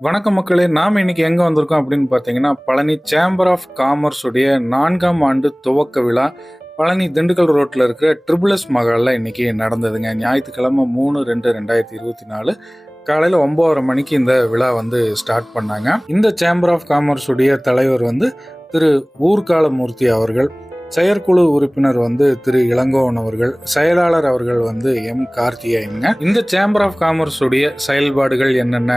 வணக்கம் மக்களே நாம் இன்னைக்கு எங்கே வந்திருக்கோம் அப்படின்னு பார்த்தீங்கன்னா பழனி சேம்பர் ஆஃப் காமர்ஸ் உடைய நான்காம் ஆண்டு துவக்க விழா பழனி திண்டுக்கல் ரோட்டில் இருக்கிற ட்ரிபிள்எஸ் மகாலில் இன்னைக்கு நடந்ததுங்க. ஞாயிற்றுக்கிழமை மூணு ரெண்டு ரெண்டாயிரத்தி இருபத்தி நாலு காலையில் ஒம்பதரை மணிக்கு இந்த விழா வந்து ஸ்டார்ட் பண்ணாங்க. இந்த சேம்பர் ஆஃப் காமர்ஸ் உடைய தலைவர் வந்து திரு ஊர்காலமூர்த்தி அவர்கள் செயற்குழு உறுப்பினர் வந்து திரு இளங்கோவன் அவர்கள் செயலாளர் அவர்கள் வந்து எம் கார்த்திகேயனுங்க. இந்த சேம்பர் ஆஃப் காமர்ஸுடைய செயல்பாடுகள் என்னென்ன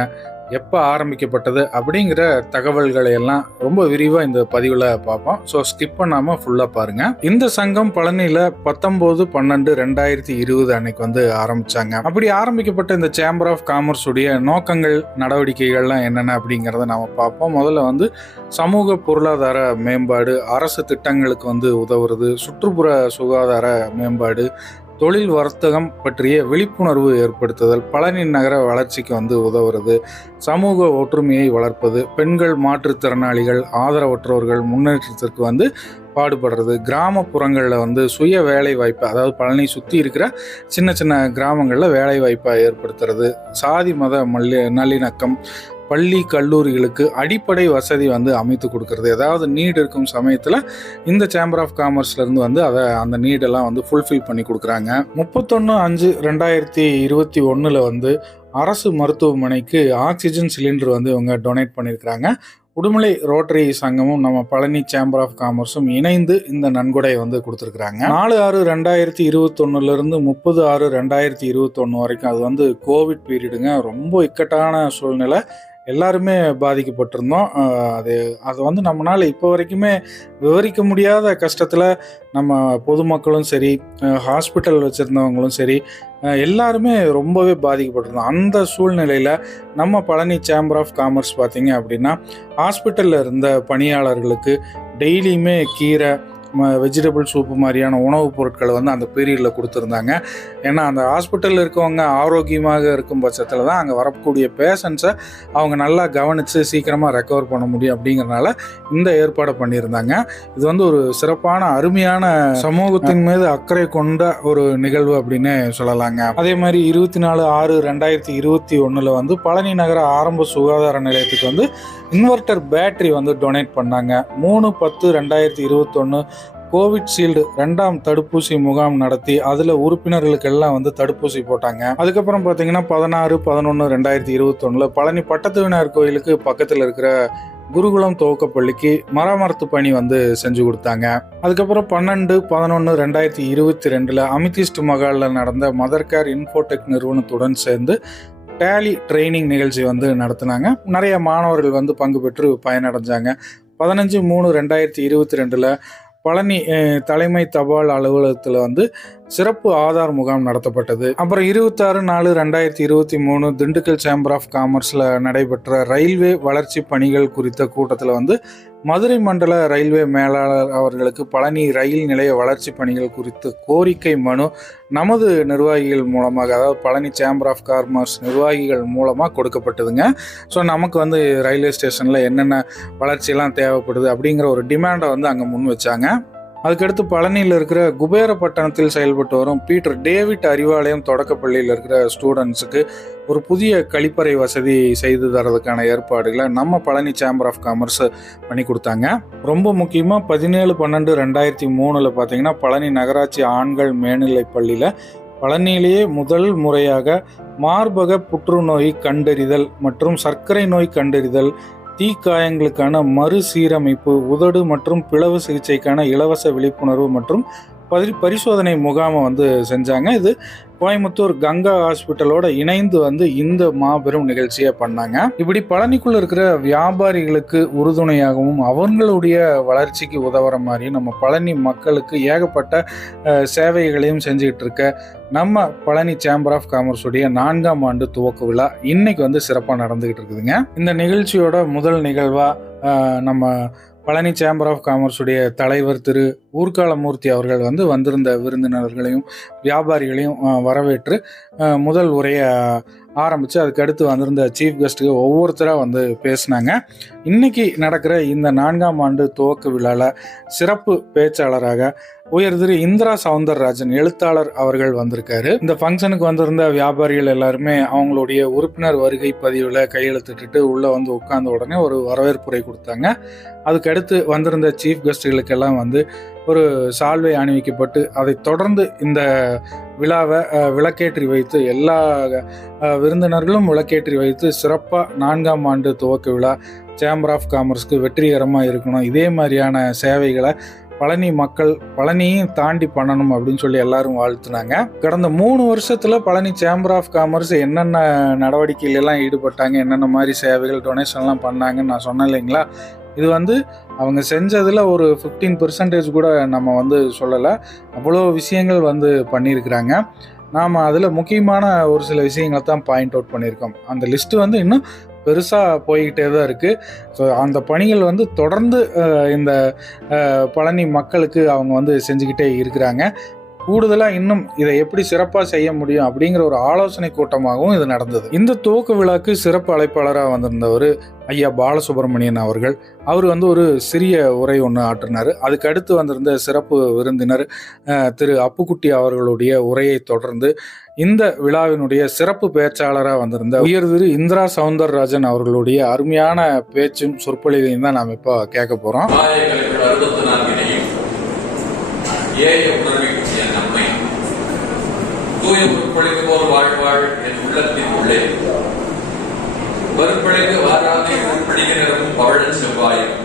எப்போ ஆரம்பிக்கப்பட்டது அப்படிங்கிற தகவல்களை எல்லாம் ரொம்ப விரிவாக இந்த பதிவில் பார்ப்போம். ஸோ ஸ்கிப் பண்ணாமல் ஃபுல்லாக பாருங்கள் இந்த சங்கம் பழனியில் பத்தொம்போது பன்னெண்டு ரெண்டாயிரத்தி இருபது அன்னைக்கு வந்து ஆரம்பித்தாங்க அப்படி ஆரம்பிக்கப்பட்ட இந்த சேம்பர் ஆஃப் காமர்ஸ் உடைய நோக்கங்கள் நடவடிக்கைகள்லாம் என்னென்ன அப்படிங்கிறத நாம் பார்ப்போம். முதல்ல வந்து சமூக பொருளாதார மேம்பாடு அரசு திட்டங்களுக்கு வந்து உதவுறது சுற்றுப்புற சுகாதார மேம்பாடு தொழில் வர்த்தகம் பற்றிய விழிப்புணர்வு ஏற்படுத்துதல் பழனி நகர வளர்ச்சிக்கு வந்து உதவுறது சமூக ஒற்றுமையை வளர்ப்பது பெண்கள் மாற்றுத்திறனாளிகள் ஆதரவற்றோர்கள் முன்னேற்றத்திற்கு வந்து பாடுபடுறது. கிராமப்புறங்களில் வந்து சுய வேலை வாய்ப்பு அதாவது பழனி சுற்றி இருக்கிற சின்ன சின்ன கிராமங்களில் வேலை வாய்ப்பை ஏற்படுத்துறது. சாதி மத மல்லி நல்லிணக்கம் பள்ளி கல்லூரிகளுக்கு அடிப்படை வசதி வந்து அமைத்து கொடுக்கறது. ஏதாவது நீட் இருக்கும் சமயத்தில் இந்த சேம்பர் ஆஃப் காமர்ஸ்லேருந்து வந்து அதை அந்த நீடெல்லாம் வந்து ஃபுல்ஃபில் பண்ணி கொடுக்குறாங்க. முப்பத்தொன்று அஞ்சு ரெண்டாயிரத்தி இருபத்தி ஒன்றில் வந்து அரசு மருத்துவமனைக்கு ஆக்சிஜன் சிலிண்டர் வந்து இவங்க டொனேட் பண்ணியிருக்கிறாங்க உடுமலை ரோட்டரி சங்கமும் நம்ம பழனி சேம்பர் ஆஃப் காமர்ஸும் இணைந்து இந்த நன்கொடை வந்து கொடுத்துருக்குறாங்க. நாலு ஆறு ரெண்டாயிரத்தி இருபத்தொன்னுலேருந்து முப்பது ஆறு ரெண்டாயிரத்தி இருபத்தொன்று வரைக்கும் அது வந்து கோவிட் பீரியடுங்க ரொம்ப இக்கட்டான சூழ்நிலை. எல்லாருமே பாதிக்கப்பட்டிருந்தோம். அது அது வந்து நம்மளால் இப்போ வரைக்குமே விவரிக்க முடியாத கஷ்டத்தில் நம்ம பொதுமக்களும் சரி ஹாஸ்பிட்டல் வச்சுருந்தவங்களும் சரி எல்லாருமே ரொம்பவே பாதிக்கப்பட்டிருந்தோம். அந்த சூழ்நிலையில் நம்ம பழனி சேம்பர் ஆஃப் காமர்ஸ் பார்த்திங்க அப்படின்னா ஹாஸ்பிட்டலில் இருந்த பணியாளர்களுக்கு டெய்லியுமே கீரை வெஜிடபிள் சூப்பு மாதிரியான உணவுப் பொருட்களை வந்து அந்த பீரியடில் கொடுத்துருந்தாங்க. ஏன்னா அந்த ஹாஸ்பிட்டலில் இருக்கவங்க ஆரோக்கியமாக இருக்கும் பட்சத்தில் தான் அங்கே வரக்கூடிய பேஷண்ட்ஸை அவங்க நல்லா கவனித்து சீக்கிரமாக ரெக்கவர் பண்ண முடியும் அப்படிங்கிறனால இந்த ஏற்பாடை பண்ணியிருந்தாங்க. இது வந்து ஒரு சிறப்பான அருமையான சமூகத்தின் மீது அக்கறை கொண்ட ஒரு நிகழ்வு அப்படின்னு சொல்லலாங்க. அதே மாதிரி இருபத்தி நாலு ஆறு ரெண்டாயிரத்தி இருபத்தி ஒன்றில் வந்து பழனி நகர ஆரம்ப சுகாதார நிலையத்துக்கு வந்து இன்வெர்டர் பேட்டரி வந்து டொனேட் பண்ணாங்க. மூணு பத்து ரெண்டாயிரத்தி இருபத்தொன்று கோவிட்ஷீல்டு ரெண்டாம் தடுப்பூசி முகாம் நடத்தி அதில் உறுப்பினர்களுக்கெல்லாம் வந்து தடுப்பூசி போட்டாங்க. அதுக்கப்புறம் பார்த்தீங்கன்னா பதினாறு பதினொன்று ரெண்டாயிரத்தி இருபத்தொன்னில் பழனி பட்டத்து விநாயகர் கோயிலுக்கு பக்கத்தில் இருக்கிற குருகுலம் துவக்கப்பள்ளிக்கு மராமரத்து பணி வந்து செஞ்சு கொடுத்தாங்க. அதுக்கப்புறம் பன்னெண்டு பதினொன்று ரெண்டாயிரத்தி இருபத்தி ரெண்டில் அமிதிஸ்ட் மகாலில் நடந்த மதர் கேர் இன்ஃபோடெக் நிறுவனத்துடன் சேர்ந்து டேலி ட்ரைனிங் நிகழ்ச்சி வந்து நடத்தினாங்க. நிறைய மாணவர்கள் வந்து பங்கு பெற்று பயனடைஞ்சாங்க. பதினஞ்சு மூணு ரெண்டாயிரத்தி இருபத்தி ரெண்டில் பழனி தலைமை தபால் அலுவலகத்தில் வந்து சிறப்பு ஆதார் முகாம் நடத்தப்பட்டது. அப்புறம் இருபத்தாறு நாலு ரெண்டாயிரத்தி இருபத்தி மூணு திண்டுக்கல் சேம்பர் ஆஃப் காமர்ஸில் நடைபெற்ற ரயில்வே வளர்ச்சி பணிகள் குறித்த கூட்டத்தில் வந்து மதுரை மண்டல ரயில்வே மேலாளர் அவர்களுக்கு பழனி ரயில் நிலைய வளர்ச்சி பணிகள் குறித்து கோரிக்கை மனு நமது நிர்வாகிகள் மூலமாக அதாவது பழனி சேம்பர் ஆஃப் காமர்ஸ் நிர்வாகிகள் மூலமாக கொடுக்கப்பட்டதுங்க. ஸோ நமக்கு வந்து ரயில்வே ஸ்டேஷனில் என்னென்ன வளர்ச்சியெல்லாம் தேவைப்படுது அப்படிங்கிற ஒரு டிமாண்டை வந்து அங்கே முன் வச்சாங்க. அதுக்கடுத்து பழனியில் இருக்கிற குபேரப்பட்டணத்தில் செயல்பட்டு வரும் பீட்டர் டேவிட் அறிவாலயம் தொடக்கப்பள்ளியில் இருக்கிற ஸ்டூடெண்ட்ஸுக்கு ஒரு புதிய கழிப்பறை வசதி செய்து தரதுக்கான ஏற்பாடுகளை நம்ம பழனி சேம்பர் ஆஃப் காமர்ஸ் பண்ணி கொடுத்தாங்க. ரொம்ப முக்கியமாக பதினேழு பன்னெண்டு ரெண்டாயிரத்தி மூணில் பார்த்தீங்கன்னா பழனி நகராட்சி ஆண்கள் மேல்நிலைப் பள்ளியில் பழனியிலேயே முதல் முறையாக மார்பக புற்றுநோய் கண்டறிதல் மற்றும் சர்க்கரை நோய் கண்டறிதல் தீக்காயங்களுக்கான மறுசீரமைப்பு உதடு மற்றும் பிளவு சிகிச்சைக்கான இலவச விழிப்புணர்வு மற்றும் பரி பரிசோதனை முகாமை வந்து செஞ்சாங்க. இது கோயம்புத்தூர் கங்கா ஹாஸ்பிட்டலோட இணைந்து வந்து இந்த மாபெரும் நிகழ்ச்சியை பண்ணாங்க. இப்படி பழனிக்குள்ள இருக்கிற வியாபாரிகளுக்கு உறுதுணையாகவும் அவங்களுடைய வளர்ச்சிக்கு உதவுற மாதிரியும் நம்ம பழனி மக்களுக்கு ஏகப்பட்ட சேவைகளையும் செஞ்சுக்கிட்டு இருக்க நம்ம பழனி சேம்பர் ஆஃப் காமர்ஸுடைய நான்காம் ஆண்டு துவக்க விழா இன்னைக்கு வந்து சிறப்பாக நடந்துகிட்டு இருக்குதுங்க இந்த நிகழ்ச்சியோட முதல் நிகழ்வா நம்ம பழனி சேம்பர் ஆஃப் காமர்ஸுடைய தலைவர் திரு ஊர்காலமூர்த்தி அவர்கள் வந்து வந்திருந்த விருந்தினர்களையும் வியாபாரிகளையும் வரவேற்று முதல் உரையை ஆரம்பித்து அதுக்கு அடுத்து வந்திருந்த சீஃப் கெஸ்ட்டுக்கு ஒவ்வொருத்தராக வந்து பேசினாங்க. இன்னைக்கு நடக்கிற இந்த நான்காம் ஆண்டு துவக்க விழாவில் சிறப்பு பேச்சாளராக உயர்திரு இந்திரா சவுந்தரராஜன் எழுத்தாளர் அவர்கள் வந்திருக்காரு. இந்த ஃபங்க்ஷனுக்கு வந்திருந்த வியாபாரிகள் எல்லாருமே அவங்களுடைய உறுப்பினர் வருகை பதிவில் கையெழுத்துட்டு உள்ளே வந்து உட்கார்ந்த உடனே ஒரு வரவேற்புரை கொடுத்தாங்க. அதுக்கடுத்து வந்திருந்த சீஃப் கெஸ்ட்டுகளுக்கெல்லாம் வந்து ஒரு சால்வை அணிவிக்கப்பட்டு அதை தொடர்ந்து இந்த விழாவை விளக்கேற்றி வைத்து எல்லா விருந்தினர்களும் விளக்கேற்றி வைத்து சிறப்பாக நான்காம் ஆண்டு துவக்க விழா சேம்பர் ஆஃப் காமர்ஸ்க்கு வெற்றிகரமாக இருக்கணும். இதே மாதிரியான சேவைகளை பழனி மக்கள் பழனியும் தாண்டி பண்ணணும் அப்படின்னு சொல்லி எல்லாரும் வாழ்த்துனாங்க. கடந்த மூணு வருஷத்துல பழனி சேம்பர் ஆஃப் காமர்ஸ் என்னென்ன நடவடிக்கைகள் எல்லாம் ஈடுபட்டாங்க என்னென்ன மாதிரி சேவைகள் டொனேஷன்லாம் பண்ணாங்கன்னு நான் சொன்னேன் இல்லைங்களா? இது வந்து அவங்க செஞ்சதில் ஒரு ஃபிஃப்டீன் பெர்சன்டேஜ் கூட நம்ம வந்து சொல்லலை. அவ்வளோ விஷயங்கள் வந்து பண்ணியிருக்கிறாங்க. நாம் அதில் முக்கியமான ஒரு சில விஷயங்களை தான் பாயிண்ட் அவுட் பண்ணியிருக்கோம். அந்த லிஸ்ட்டு வந்து இன்னும் பெருசாக போய்கிட்டே தான் இருக்குது ஸோ அந்த பணிகள் வந்து தொடர்ந்து இந்த பழனி மக்களுக்கு அவங்க வந்து செஞ்சுக்கிட்டே இருக்கிறாங்க. கூடுதலாக இன்னும் இதை எப்படி சிறப்பாக செய்ய முடியும் அப்படிங்கிற ஒரு ஆலோசனை கூட்டமாகவும் இது நடந்தது. இந்த துவக்க விழாக்கு சிறப்பு அழைப்பாளராக வந்திருந்தவர் ஐயா பாலசுப்ரமணியன் அவர்கள். அவர் வந்து ஒரு சிறிய உரை ஒன்று ஆற்றினார். அதுக்கு அடுத்து வந்திருந்த சிறப்பு விருந்தினர் திரு அப்புக்குட்டி அவர்களுடைய உரையை தொடர்ந்து இந்த விழாவினுடைய சிறப்பு பேச்சாளராக வந்திருந்த உயர் திரு இந்திரா சவுந்தரராஜன் அவர்களுடைய அருமையான பேச்சும் சொற்பொழிவையும் தான் நாம் இப்போ கேட்க போகிறோம் தூய போல் வாழ்வாள் என் உள்ளத்தின் உள்ளே. வறுப்படைக்கு வாராதே பிடிக பவழன் செவ்வாயும்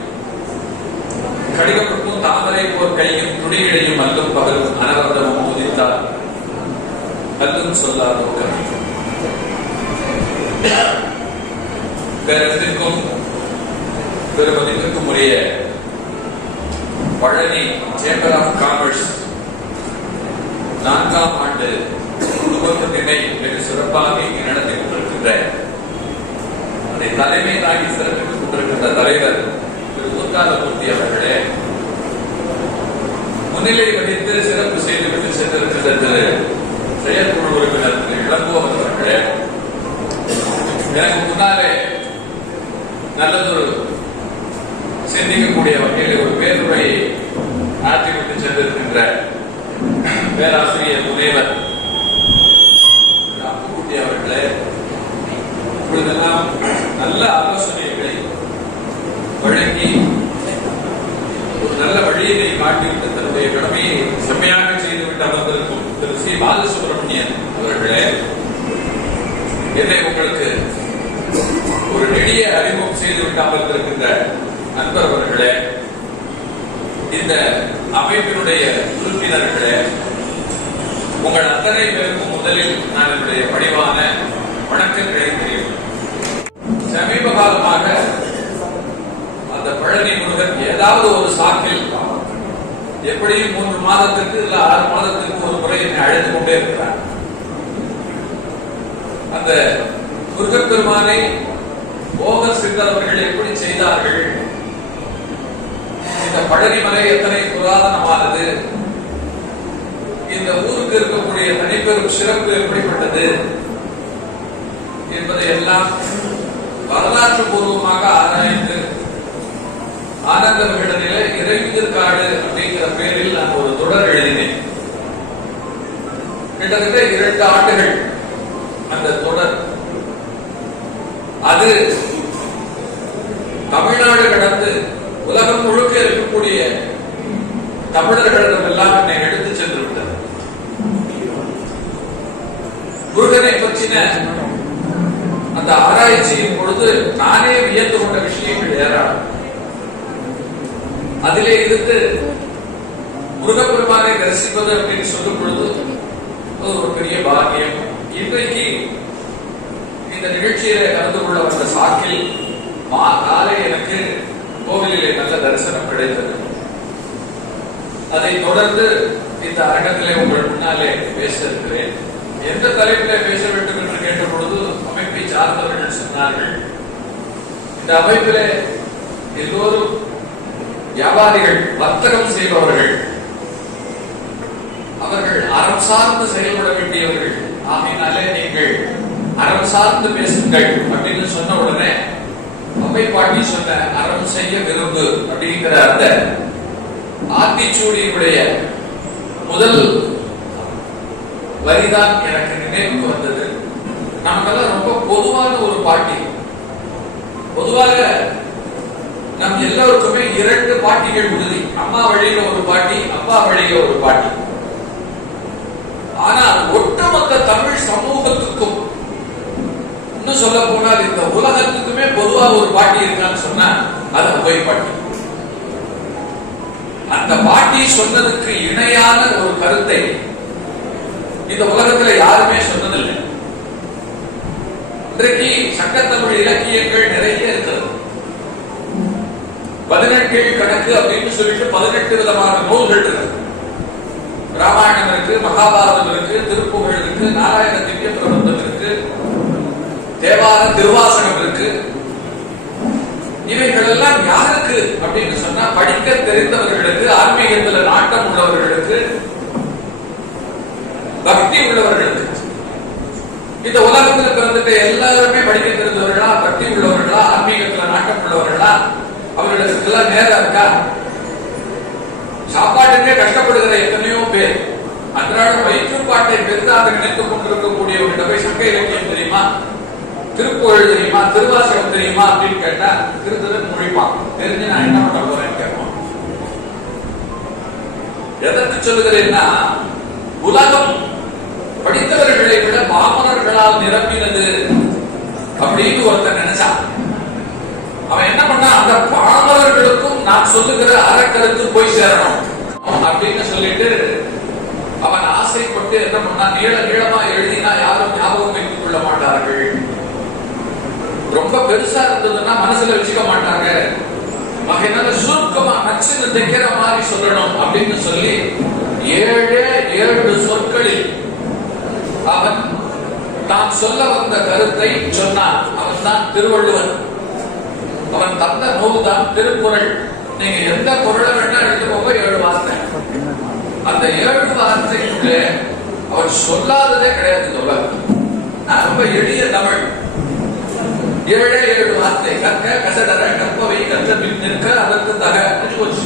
கடிகப்பட்டும் தாமரை போர் கையும் துணிகளையும் அல்லும் பகலும் அனவர்தமும் உதித்தார். அல்லும் சொல்லாதோ பேரத்திற்கும் பெருமதிக்கும் உரிய பழனி சேம்பர் ஆஃப் காமர்ஸ் நான்காம் ஆண்டு துவக்கத்தினை வெகு சிறப்பாக இங்கு நடத்தி கொண்டிருக்கின்ற அதை தலைமை தாங்கி சிறப்பித்துக் கொண்டிருக்கின்ற தலைவர் திரு முத்தாலமூர்த்தி அவர்களே முன்னிலை வகித்து சிறப்பு செய்துவிட்டு சென்றிருக்கின்ற திரு செயற்குழு உறுப்பினர் திரு இளங்கோவன் அவர்களே எனக்கு முன்னாலே நல்லதொரு சிந்திக்கக்கூடிய வகையில் ஒரு பேருரையை ஆற்றிவிட்டு சென்றிருக்கின்ற பேராசிரியர் முனைவர் அப்புக்குட்டி அவர்களே இப்பொழுதெல்லாம் நல்ல ஆலோசனைகளை வழங்கி ஒரு நல்ல வழியினை காட்டிவிட்டு தன்னுடைய கடமையை செம்மையாக செய்துவிட்டு அமர்ந்திருக்கும் திரு சி. பாலசுப்ரமணியன் அவர்களே என்னை உங்களுக்கு ஒரு நெடிய அறிமுகம் செய்துவிட்டு அமர்ந்திருக்கின்ற நண்பர் அவர்களே இந்த அமைப்பினுடைய உறுப்பினர்களே உங்கள் அத்தனை பேருக்கும் முதலில் நான் என்னுடைய பணிவான வணக்கங்களை தெரியும் சமீப காலமாக அந்த பழனி முருகன் ஏதாவது ஒரு சாக்கில் எப்படியும் மூன்று மாதத்திற்கு இல்ல ஆறு மாதத்திற்கு ஒரு முறை என்னை அழைத்து கொண்டே இருக்கிறார். அந்த முருகப்பெருமானை பெருமானை சித்தர் அவர்கள் எப்படி செய்தார்கள்? இந்த பழனி மலை எத்தனை புராதனமானது? இந்த ஊருக்கு இருக்கக்கூடிய தனிப்பெரும் சிறப்பு எப்படிப்பட்டது? என்பதை எல்லாம் வரலாற்று பூர்வமாக ஆராய்ந்து ஆனந்த விகடனில இறைவிதற்காடு அப்படிங்கிற பெயரில் நான் ஒரு தொடர் எழுதினேன். கிட்டத்தட்ட இரண்டு ஆண்டுகள் அந்த தொடர். அது தமிழ்நாடு கடந்து உலகம் முழுக்க இருக்கக்கூடிய தமிழர்களிடம் எல்லாம் என்னை எடுத்து சென்று விட்டது. முருகனை பற்றின அந்த ஆராய்ச்சியின் பொழுது நானே வியந்து கொண்ட விஷயங்கள் ஏராளம். அதிலே இருந்து முருகப்பெருமானை தரிசிப்பது அப்படின்னு சொல்லும் பொழுது அது ஒரு பெரிய பாக்கியம். இன்றைக்கு இந்த நிகழ்ச்சியில கலந்து கொள்ள வந்த சாக்கில் மா காலை எனக்கு கோவிலிலே நல்ல தரிசனம் கிடைத்தது. அதை தொடர்ந்து இந்த அரங்கத்திலே உங்கள் முன்னாலே பேச இருக்கிறேன். எந்த தலைப்பிலே பேச வேண்டும் என்று கேட்ட பொழுது அமைப்பை சார்ந்தவர்கள் சொன்னார்கள். இந்த அமைப்பிலே எல்லோரும் வியாபாரிகள் வர்த்தகம் செய்பவர்கள் அவர்கள் அறம் சார்ந்து செயல்பட வேண்டியவர்கள். ஆகையினாலே நீங்கள் அறம் சார்ந்து பேசுங்கள் அப்படின்னு சொன்ன உடனே அவை பாட்டி சொன்ன அறம் செய்ய விரும்பு அப்படிங்கிற அந்த ஆத்திச்சூடியினுடைய முதல் வரிதான் எனக்கு நினைவுக்கு வந்தது. நமக்கெல்லாம் ரொம்ப பொதுவான ஒரு பாட்டி. பொதுவாக நம் எல்லோருக்குமே இரண்டு பாட்டிகள் உறுதி அம்மா வழியில ஒரு பாட்டி அப்பா வழியில ஒரு பாட்டி. ஆனால் ஒட்டுமொத்த தமிழ் சமூகத்துக்கும் இன்னும் சொல்ல போனால் இந்த உலகத்துக்குமே பொதுவா ஒரு பாட்டி இருக்கான்னு சொன்னா அது அவ்வை பாட்டி. அந்த பாட்டி சொன்னதுக்கு இணையான ஒரு கருத்தை இந்த உலகத்துல யாருமே சொன்னதில்லை. இன்றைக்கு சங்கத்தமிழ் இலக்கியங்கள் நிறைய இருக்கிறது பதினெட்டு கணக்கு அப்படின்னு சொல்லிட்டு பதினெட்டு விதமான நூல்கள் இருக்கு. ராமாயணம் இருக்கு மகாபாரதம் இருக்கு திருப்புகழ் இருக்கு நாராயண திவ்ய பிரபந்தம் இருக்கு தேவார திருவாசகம் இருக்கு. இவைகள் எல்லாம் யாருக்கு அப்படின்னு சொன்னா படிக்க தெரிந்தவர்களுக்கு ஆன்மீகத்துல நாட்டம் உள்ளவர்களுக்கு பக்தி உள்ளவர்களுக்கு இந்த உலகத்துல பிறந்துட்டு எல்லாருமே படிக்க தெரிந்தவர்களா பக்தி உள்ளவர்களா ஆன்மீகத்துல நாட்டம் உள்ளவர்களா? அவர்களுக்கு எல்லாம் நேரம் இருக்கா? சாப்பாட்டுக்கே கஷ்டப்படுகிற எத்தனையோ பேர் அன்றாடம் வயிற்றுப்பாட்டை பெரிதாக நினைத்துக் கொண்டிருக்கக்கூடியவர்கிட்ட போய் சங்க இலக்கியம் தெரியுமா? திருக்குறள் தெரியுமா? திருவாசகம் தெரியுமா? அப்படின்னு கேட்டா திருத்ததன் மொழிப்பான் தெரிஞ்சு நான் என்ன பண்ண போறேன்னு கேட்போம். எதற்கு சொல்லுகிறேன்னா உலகம் படித்தவர்களை விட பாமரர்களால் நிரம்பினது அப்படின்னு ஒருத்தன் நினைச்சான். அவன் என்ன பண்ணா அந்த பாமரர்களுக்கும் நான் சொல்லுகிற அறக்கருத்து போய் சேரணும் அப்படின்னு சொல்லிட்டு அவன் ஆசைப்பட்டு என்ன பண்ணா நீள நீளமா எழுதினா யாரும் ஞாபகம் வைத்துக் கொள்ள மாட்டார்கள். ரொம்ப பெருசா இருந்ததுன்னா மனசுல வச்சுக்க மாட்டாங்க. அதனால சுருக்கமா நச்சுன்னு தைக்கிற மாதிரி சொல்லணும் அப்படின்னு சொல்லி ஏழே ஏழு சொற்களில் அவன் தான் சொல்ல வந்த கருத்தை சொன்னான். அவன் தான் திருவள்ளுவன் அவன் தந்த நூல் தான் திருக்குறள். நீங்க எந்த பொருளை வேணா எடுத்துக்கோங்க ஏழு வார்த்தை. அந்த ஏழு வார்த்தைக்குள்ள அவர் சொல்லாததே கிடையாது சொல்ல நான் ரொம்ப எளிய தமிழ். ஏழே ஏழு வார்த்தை. கற்க கசடர கற்பவை கற்ற பின் நிற்க அதற்கு தக. போச்சு.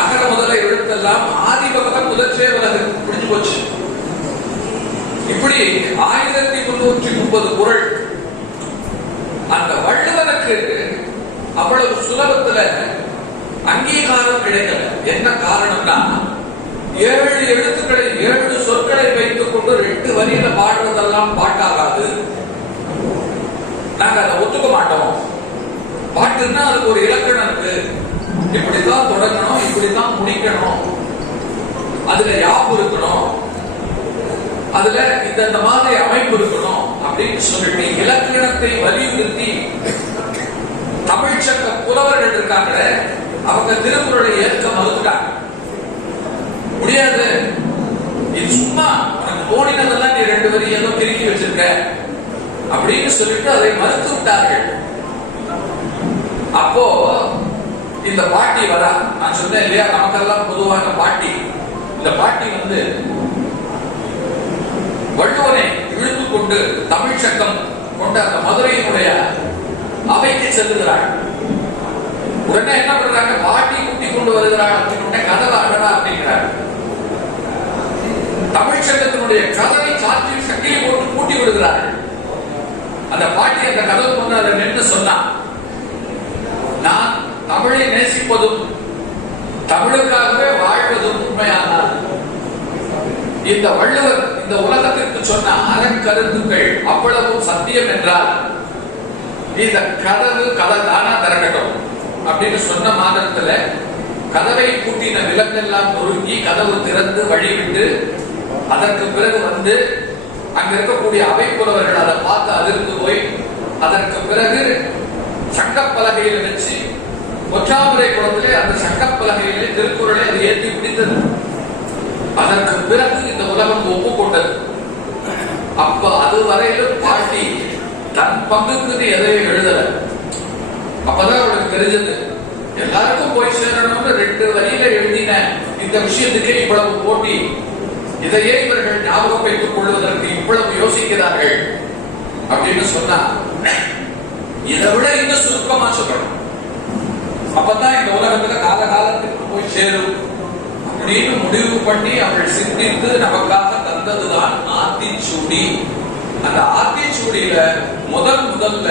அகர முதல எழுத்தெல்லாம் ஆதிபகம் முதற்சே உலகு முடிஞ்சு போச்சு. இப்படி ஆயிரத்தி முன்னூற்றி முப்பது குரல். அந்த வள்ளுவனுக்கு அவ்வளவு சுலபத்துல அங்கீகாரம் கிடைக்கல. என்ன காரணம்னா ஏழு எழுத்துக்களை ஏழு சொற்களை வைத்துக் கொண்டு ரெண்டு வரியில பாடுறதெல்லாம் பாட்டாகாது. நாங்க அதை ஒத்துக்க மாட்டோம். பாட்டுன்னா அதுக்கு ஒரு இலக்கணம் இருக்கு. இப்படிதான் தொடங்கணும் இப்படிதான் முடிக்கணும். அதுல யாப்பு இருக்கணும்? அதுல இந்த இந்த மாதிரி அமைப்பு இருக்கணும் அப்படின்னு சொல்லிட்டு இலக்கணத்தை வலியுறுத்தி தமிழ்ச்சங்க புலவர்கள் இருக்காங்களே அவங்க திருக்குறளை ஏற்க மறுத்துட்டாங்க. முடியாது. இது சும்மா உனக்கு தோணினதெல்லாம் நீ ரெண்டு வரி ஏதோ பிரிக்கி வச்சிருக்க அப்படின்னு சொல்லிட்டு அதை மறுத்து விட்டார்கள். அப்போ இந்த பாட்டி வரா நான் சொன்னேன் இல்லையா நமக்கெல்லாம் பொதுவான பாட்டி. இந்த பாட்டி வந்து வள்ளுவனை இழுத்துக் கொண்டு தமிழ் சங்கம் கொண்ட அந்த மதுரையினுடைய அவைக்கு செல்லுகிறாள். உடனே என்ன பண்றாங்க? பாட்டி குட்டி கொண்டு வருகிறாள் அப்படின்னு கதவை அடடா அப்படிங்கிறார். தமிழ் சங்கத்தினுடைய கதவை சாற்றி சக்தியை போட்டு பூட்டி விடுகிறார்கள். அந்த பாட்டி அந்த கதவு கொண்டு அதை நின்று சொன்னான் நான் தமிழை நேசிப்பதும் தமிழுக்காகவே வாழ்வதும் உண்மையானால் இந்த வள்ளுவர் இந்த உலகத்திற்கு சொன்ன அறக்கருத்துக்கள் அவ்வளவும் சத்தியம் என்றால் இந்த கதவு கதை தானா திறக்கட்டும் அப்படின்னு சொன்ன மாதத்துல கதவை கூட்டின விலங்கெல்லாம் நொறுங்கி கதவு திறந்து வழிவிட்டு அதற்கு பிறகு வந்து அங்க இருக்கக்கூடிய அவைப்புலவர்கள் அதை பார்த்து அதிர்ந்து போய் அதற்கு பிறகு சங்கப்பலகையில வச்சு ஒற்றாமுறை குளத்திலே அந்த சங்கப்பலகையிலே திருக்குறளை அது ஏற்றி பிடித்தது. அதற்கு பிறகு இந்த உலகம் ஒப்புக்கொண்டது. அப்ப அதுவரையிலும் பாட்டி தன் பங்குக்கு எதையும் எழுதல. அப்பதான் அவளுக்கு தெரிஞ்சது எல்லாருக்கும் போய் சேரணும்னு ரெண்டு வரியில எழுதின இந்த விஷயத்துக்கு இவ்வளவு போட்டி. இதையே இவர்கள் ஞாபகம் வைத்துக் கொள்வதற்கு இவ்வளவு யோசிக்கிறார்கள் அப்படின்னு சொன்னா இதை விட இன்னும் சுருக்கமா சொல்லணும். அப்பதான் இந்த உலகத்துல காலகாலத்துக்கு போய் சேரும். அப்படின்னு முடிவு பண்ணி அவள் சிந்தித்து நமக்காக தந்ததுதான் ஆத்திச்சூடி. அந்த ஆத்திச்சூடியில முதல் முதல்ல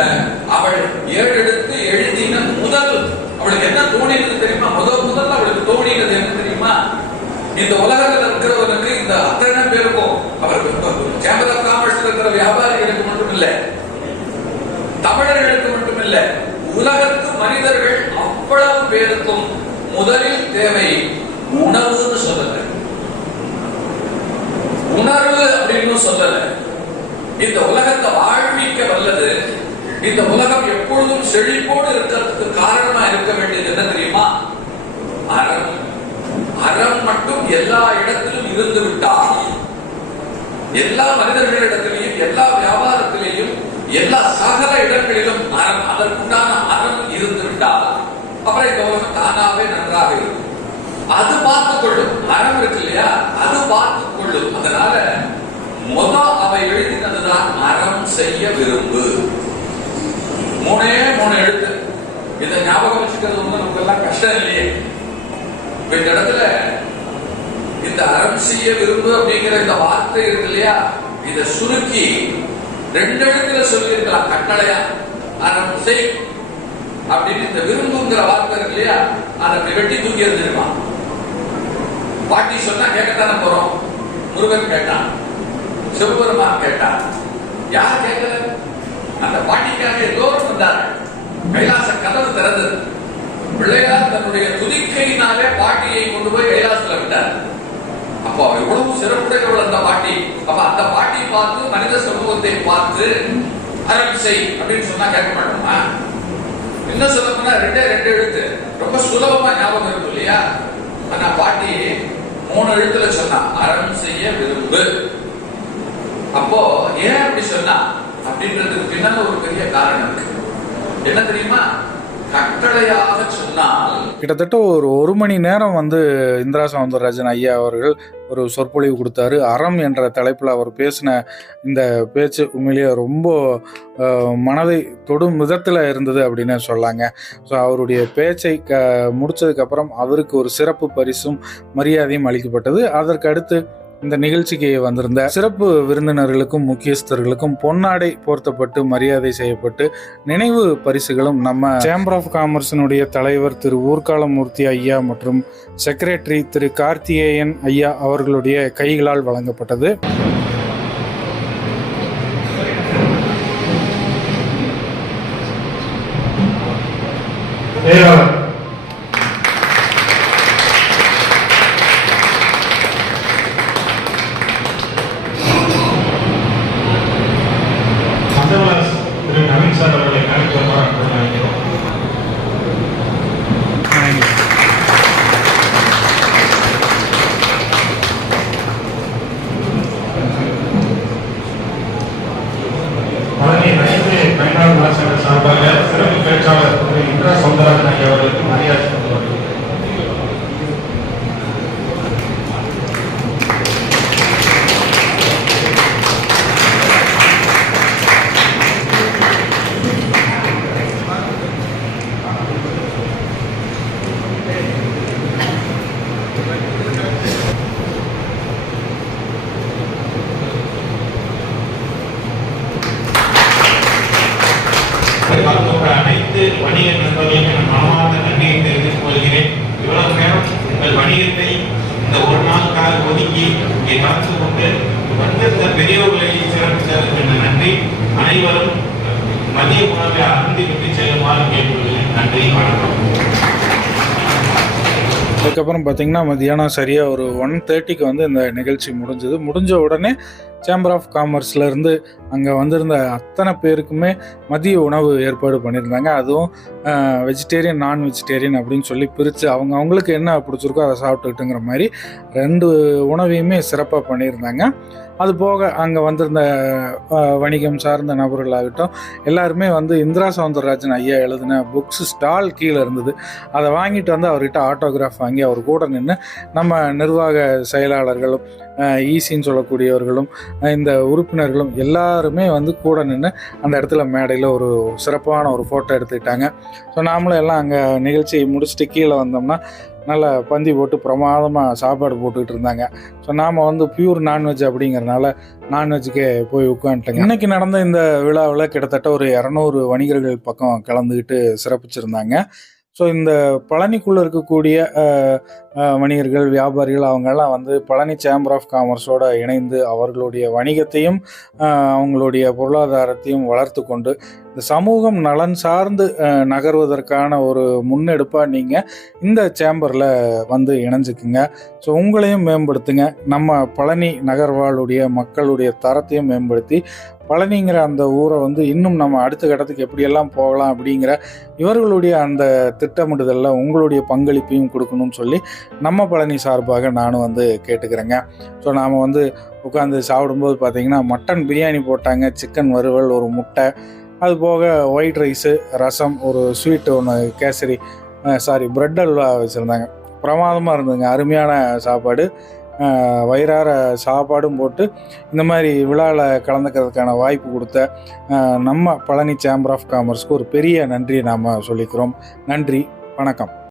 அவள் ஏறெடுத்து எழுதின முதல் அவளுக்கு என்ன தோணினது தெரியுமா? முதல் முதல்ல அவளுக்கு தோணினது என்ன தெரியுமா? இந்த உலகத்துல இருக்கிறவனுக்கு இந்த அத்தனை பேருக்கும் அவருக்கு சேம்பர் ஆஃப் காமர்ஸ் இருக்கிற வியாபாரிகளுக்கு மட்டும் இல்லை தமிழர்களுக்கு மட்டுமில்ல உலகத்து மனிதர்கள் அவ்வளவு பேருக்கும் முதலில் தேவை உணவுன்னு சொல்லல உணர்வு அப்படின்னு சொல்லல இந்த உலகத்தை வாழ்விக்க வல்லது இந்த உலகம் எப்பொழுதும் செழிப்போடு இருக்கிறதுக்கு காரணமா இருக்க வேண்டியது என்ன தெரியுமா? அறம். அறம் மட்டும் எல்லா இடத்திலும் இருந்து விட்டால் எல்லா மனிதர்களிடத்திலையும் எல்லா வியாபாரத்திலேயும் எல்லா சகல இடங்களிலும் அறம் அதற்குண்டான அறம் இருந்து விட்டால் அப்புறம் இந்த உலகம் தானாவே நன்றாக இருக்கும். அது பார்த்துக் கொள்ளும். அறம் இருக்கு இல்லையா? அது பார்த்துக் கொள்ளும். அதனால முத அவை எழுதினதுதான் அறம் செய்ய விரும்பு. மூணே மூணு எழுத்து. இதை ஞாபகம் வச்சுக்கிறது வந்து நமக்கு எல்லாம் கஷ்டம் இல்லையே. இப்ப இந்த இடத்துல இந்த அறம் செய்ய விரும்பு அப்படிங்கிற இந்த வார்த்தை இருக்கு இல்லையா? இதை சுருக்கி ரெண்டு இடத்துல சொல்லியிருக்கலாம் கட்டளையா. அறம் செய் அப்படின்னு இந்த விரும்புங்கிற வார்த்தை இருக்கு இல்லையா? அதை வெட்டி தூக்கி இருந்துருமா பாட்டி சொன்னா கேட்கத்தானே போறோம். முருகன் கேட்டான். சிவபெருமான் கேட்டான் யார் கேட்கல அந்த பாட்டிக்காக எல்லோரும் வந்தார்கள் கைலாச கதவு திறந்தது. பிள்ளையார் தன்னுடைய துதிக்கையினாலே பாட்டியை கொண்டு போய் கைலாசத்துல விட்டார். அப்போ அவ எவ்வளவு சிறப்புடையவள் அந்த பாட்டி. அப்ப அந்த பாட்டி பார்த்து மனித சமூகத்தை பார்த்து அறம் செய் அப்படின்னு சொன்னா கேட்க மாட்டோமா? இன்னும் சொல்ல போனா ரெண்டே ரெண்டு எழுத்து. ரொம்ப சுலபமா ஞாபகம் இருக்கும் இல்லையா? ஆனா பாட்டி மூணு எழுத்துல சொன்னா அறம் செய்ய விரும்பு. அப்போ ஏன் அப்படி சொன்னா? அப்படின்றதுக்கு பின்னால ஒரு பெரிய காரணம் இருக்கு. என்ன தெரியுமா? கட்டளையாக சொன்னால். கிட்டத்தட்ட ஒரு ஒரு மணி நேரம் வந்து இந்திரா சவுந்தரராஜன் ஐயா அவர்கள் ஒரு சொற்பொழிவு கொடுத்தாரு. அறம் என்ற தலைப்பில் அவர் பேசின இந்த பேச்சு உண்மையிலேயே ரொம்ப மனதை தொடும் விதத்தில் இருந்தது அப்படின்னு சொல்லாங்க. ஸோ அவருடைய பேச்சை க முடிச்சதுக்கப்புறம் அவருக்கு ஒரு சிறப்பு பரிசும் மரியாதையும் அளிக்கப்பட்டது. அதற்கு அடுத்து இந்த நிகழ்ச்சிக்கு வந்திருந்த சிறப்பு விருந்தினர்களுக்கும் முக்கியஸ்தர்களுக்கும் பொன்னாடை போர்த்தப்பட்டு மரியாதை செய்யப்பட்டு நினைவு பரிசுகளும் நம்ம சேம்பர் ஆஃப் காமர்ஸினுடைய தலைவர் திரு ஊர்காலமூர்த்தி ஐயா மற்றும் செக்ரட்டரி திரு கார்த்திகேயன் ஐயா அவர்களுடைய கைகளால் வழங்கப்பட்டது Yeah. Uh, அதுக்கப்புறம் பார்த்தீங்கன்னா மதியானம் சரியாக ஒரு ஒன் தேர்ட்டிக்கு வந்து இந்த நிகழ்ச்சி முடிஞ்சது. முடிஞ்ச உடனே சேம்பர் ஆஃப் காமர்ஸ்லேருந்து அங்கே வந்திருந்த அத்தனை பேருக்குமே மதிய உணவு ஏற்பாடு பண்ணியிருந்தாங்க. அதுவும் வெஜிடேரியன் நான் வெஜிடேரியன் அப்படின்னு சொல்லி பிரித்து அவங்க அவங்களுக்கு என்ன பிடிச்சிருக்கோ அதை சாப்பிட்டுக்கிட்டுங்கிற மாதிரி ரெண்டு உணவையுமே சிறப்பாக பண்ணியிருந்தாங்க. அது போக அங்கே வந்திருந்த வணிகம் சார்ந்த நபர்களாகட்டும் எல்லாருமே வந்து இந்திரா சவுந்தரராஜன் ஐயா எழுதின புக்ஸ் ஸ்டால் கீழே இருந்தது. அதை வாங்கிட்டு வந்து அவர்கிட்ட ஆட்டோகிராஃப் வாங்கி அவர் கூட நின்று நம்ம நிர்வாக செயலாளர்களும் ஈசின்னு சொல்லக்கூடியவர்களும் இந்த உறுப்பினர்களும் எல்லாருமே வந்து கூட நின்று அந்த இடத்துல மேடையில் ஒரு சிறப்பான ஒரு ஃபோட்டோ எடுத்துக்கிட்டாங்க. ஸோ நாமளும் எல்லாம் அங்கே நிகழ்ச்சி முடிச்சுட்டு கீழே வந்தோம்னா நல்லா பந்தி போட்டு பிரமாதமாக சாப்பாடு போட்டுக்கிட்டு இருந்தாங்க. ஸோ நாம் வந்து பியூர் நான்வெஜ் அப்படிங்கிறனால நான்வெஜ்ஜுக்கே போய் உட்காந்துட்டேங்க. இன்னைக்கு நடந்த இந்த விழாவில் கிட்டத்தட்ட ஒரு இரநூறு வணிகர்கள் பக்கம் கலந்துக்கிட்டு சிறப்பிச்சிருந்தாங்க. ஸோ இந்த பழனிக்குள்ளே இருக்கக்கூடிய வணிகர்கள் வியாபாரிகள் அவங்கெல்லாம் வந்து பழனி சேம்பர் ஆஃப் காமர்ஸோடு இணைந்து அவர்களுடைய வணிகத்தையும் அவங்களுடைய பொருளாதாரத்தையும் வளர்த்து கொண்டு இந்த சமூகம் நலன் சார்ந்து நகர்வதற்கான ஒரு முன்னெடுப்பாக நீங்கள் இந்த சேம்பரில் வந்து இணைஞ்சுக்குங்க. ஸோ உங்களையும் மேம்படுத்துங்க. நம்ம பழனி நகர்வாளுடைய மக்களுடைய தரத்தையும் மேம்படுத்தி பழனிங்கிற அந்த ஊரை வந்து இன்னும் நம்ம அடுத்த கட்டத்துக்கு எப்படியெல்லாம் போகலாம் அப்படிங்கிற இவர்களுடைய அந்த திட்டமிடுதலில் உங்களுடைய பங்களிப்பையும் கொடுக்கணும்னு சொல்லி நம்ம பழனி சார்பாக நானும் வந்து கேட்டுக்கிறேங்க. ஸோ நாம் வந்து உட்காந்து சாப்பிடும்போது பார்த்தீங்கன்னா மட்டன் பிரியாணி போட்டாங்க. சிக்கன் வறுவல் ஒரு முட்டை அது போக ஒயிட் ரைஸு ரசம் ஒரு ஸ்வீட் ஒன்று கேசரி சாரி பிரெட் அல்வா வச்சுருந்தாங்க. பிரமாதமாக இருந்ததுங்க. அருமையான சாப்பாடு. வயிறார சாப்பாடும் போட்டு இந்த மாதிரி விழாவில் கலந்துக்கிறதுக்கான வாய்ப்பு கொடுத்த நம்ம பழனி சேம்பர் ஆஃப் காமர்ஸ்க்கு ஒரு பெரிய நன்றியை நாம் சொல்லிக்கிறோம். நன்றி. வணக்கம்.